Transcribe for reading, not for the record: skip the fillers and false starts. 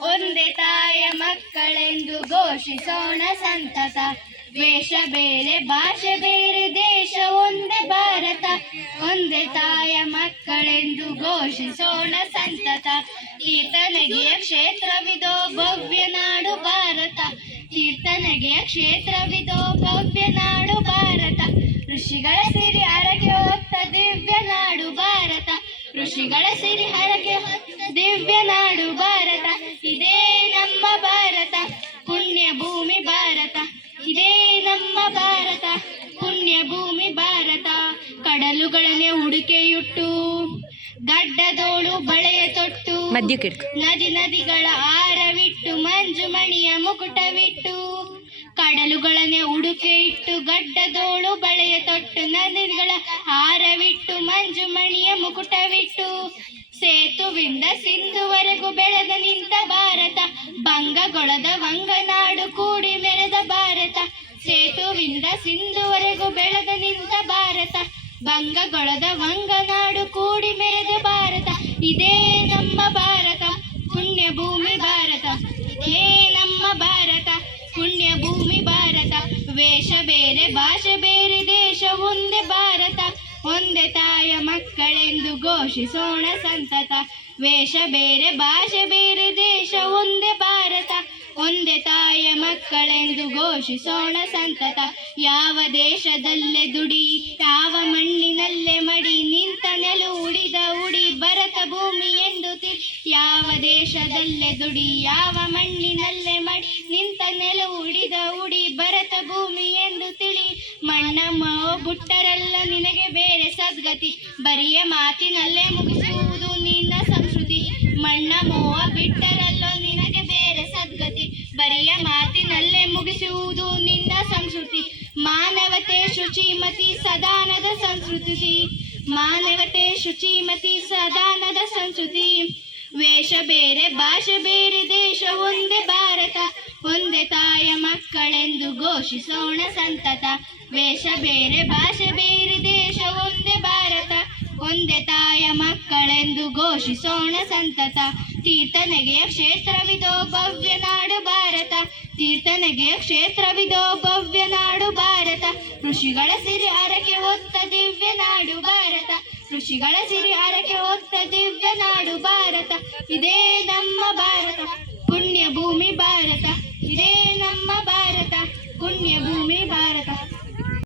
ಒಂದೇ ತಾಯ ಮಕ್ಕಳೆಂದು ಘೋಷಿಸೋಣ ಸಂತತ. ವೇಷ ಬೇರೆ ಭಾಷೆ ಬೇರೆ ದೇಶ ಒಂದೇ ಭಾರತ. ಒಂದೇ ತಾಯ ಮಕ್ಕಳೆಂದು ಘೋಷಿಸೋಣ ಸಂತತ. ಕೀರ್ತನೆಗೆಯ ಕ್ಷೇತ್ರವಿದೋ ಭವ್ಯ ನಾಡು ಭಾರತ. ಕೀರ್ತನೆಗೆಯ ಕ್ಷೇತ್ರವಿದೋ ಭವ್ಯ ನಾಡು ಭಾರತ. ಋಷಿಗಳ ಸಿರಿ ಹರಕೆ ಹೊತ್ತ ದಿವ್ಯ ನಾಡು ಭಾರತ. ಋಷಿಗಳ ಸಿರಿ ಹರಕೆ ಹೊತ್ತ ದಿವ್ಯ ನಾಡು ಭಾರತ. ಇದೇ ನಮ್ಮ ಭಾರತ ಪುಣ್ಯ ಭೂಮಿ ಭಾರತ. ಇದೇ ನಮ್ಮ ಭಾರತ ಪುಣ್ಯ ಭೂಮಿ ಭಾರತ. ಕಡಲುಗಳನ್ನೇ ಉಡುಕೆಯುಟ್ಟು ಗಡ್ಡದೋಳು ಬಳೆಯ ತೊಟ್ಟು ನದಿ ನದಿಗಳ ಆರವಿಟ್ಟು ಮಂಜು ಮಣಿಯ ಮುಕುಟವಿಟ್ಟು. ಕಡಲುಗಳನ್ನೇ ಉಡುಕೆ ಇಟ್ಟು ಗಡ್ಡದೋಳು ಬಳೆಯ ತೊಟ್ಟು ನದಿಗಳ ಆರವಿಟ್ಟು ಮಂಜು ಮಣಿಯ ಮುಕುಟವಿಟ್ಟು. ಸೇತುವಿಂದ ಸಿಂಧುವರೆಗೂ ಬೆಳೆದ ನಿಂತ ಭಾರತ. ಬಂಗಗೊಳದ ವಂಗನಾಡು ಕೂಡಿ ಮೆರೆದ ಭಾರತ. ಸೇತುವಿಂದ ಸಿಂಧುವರೆಗೂ ಬೆಳೆದ ನಿಂತ ಭಾರತ. ಬಂಗಗೊಳದ ವಂಗನಾಡು ಕೂಡಿ ಮೆರೆದ ಭಾರತ. ಇದೇ ನಮ್ಮ ಭಾರತ ಪುಣ್ಯ ಭೂಮಿ ಭಾರತ. ಇದೇ ನಮ್ಮ ಭಾರತ ಪುಣ್ಯ ಭೂಮಿ ಭಾರತ. ವೇಷ ಬೇರೆ ಭಾಷೆ ಬೇರೆ ದೇಶ ಒಂದೇ ಭಾರತ. ಒಂದೇ ತಾಯ ಮಕ್ಕಳೆಂದು ಘೋಷಿಸೋಣ ಸಂತತ. ವೇಷ ಬೇರೆ ಭಾಷೆ ಬೇರೆ ದೇಶ ಒಂದೇ ಭಾರತ. ಒಂದೇ ತಾಯ ಮಕ್ಕಳೆಂದು ಘೋಷಿಸೋಣ ಸಂತತ. ಯಾವ ದೇಶದಲ್ಲೇ ದುಡಿ ಯಾವ ಮಣ್ಣಿನಲ್ಲೇ ಮಡಿ ನಿಂತ ನೆಲು ಉಳಿದ ಉಡಿ ಭರತ ಭೂಮಿ ಎಂದು ತಿಳಿ. ಯಾವ ದೇಶದಲ್ಲೇ ದುಡಿ ಯಾವ ಮಣ್ಣಿನಲ್ಲೇ ಮಡಿ ನಿಂತ ನೆಲು ಉಳಿದ ಉಡಿ ಭರತ ಭೂಮಿ ಎಂದು ತಿಳಿ. ಮಣ್ಣಮ್ಮ ಬುಟ್ಟರಲ್ಲ ನಿನಗೆ ಬೇರೆ ಸದ್ಗತಿ. ಬರಿಯ ಮಾತಿನಲ್ಲೇ ಮುಗಿಸುವುದು ನಿನ್ನ ಸಂಸ್ಕೃತಿ. ಮಣ್ಣ ಮೋಹ ಬಿಟ್ಟರಲ್ಲೋ ನಿನಗೆ ಬೇರೆ ಸದ್ಗತಿ. ಬರಿಯ ಮಾತಿನಲ್ಲೇ ಮುಗಿಸುವುದು ನಿನ್ನ ಸಂಸ್ಕೃತಿ. ಮಾನವತೆ ಶುಚಿಮತಿ ಸದಾನದ ಸಂಸ್ಕೃತಿ. ಮಾನವತೆ ಶುಚಿಮತಿ ಸದಾನದ ಸಂಸ್ಕೃತಿ. ವೇಷ ಬೇರೆ ಭಾಷೆ ಬೇರೆ ದೇಶ ಒಂದೇ ಭಾರತ. ಒಂದೇ ತಾಯ ಮಕ್ಕಳೆಂದು ಘೋಷಿಸೋಣ ಸಂತತ. ವೇಷ ಬೇರೆ ಭಾಷೆ ಬೇರೆ ದೇಶ ಒಂದೇ ಭಾರತ. ಒಂದೇ ತಾಯ ಮಕ್ಕಳೆಂದು ಘೋಷಿಸೋಣ ಸಂತತ. ತೀರ್ಥನಗೆಯ ಕ್ಷೇತ್ರವಿದೋ ಭವ್ಯ ನಾಡು ಭಾರತ. ತೀರ್ಥನಗೆಯ ಕ್ಷೇತ್ರವಿದೋ ಭವ್ಯ ನಾಡು ಭಾರತ. ಋಷಿಗಳ ಸಿರಿ ಹರಕೆ ಹೊತ್ತ ದಿವ್ಯ ನಾಡು ಭಾರತ. ಋಷಿಗಳ ಸಿರಿ ಹರಕೆ ಹೊತ್ತ ದಿವ್ಯ ನಾಡು ಭಾರತ. ಇದೇ ನಮ್ಮ ಭಾರತ ಪುಣ್ಯ ಭೂಮಿ ಭಾರತ. ಇದೇ ನಮ್ಮ ಭಾರತ ಪುಣ್ಯ ಭೂಮಿ ಭಾರತ.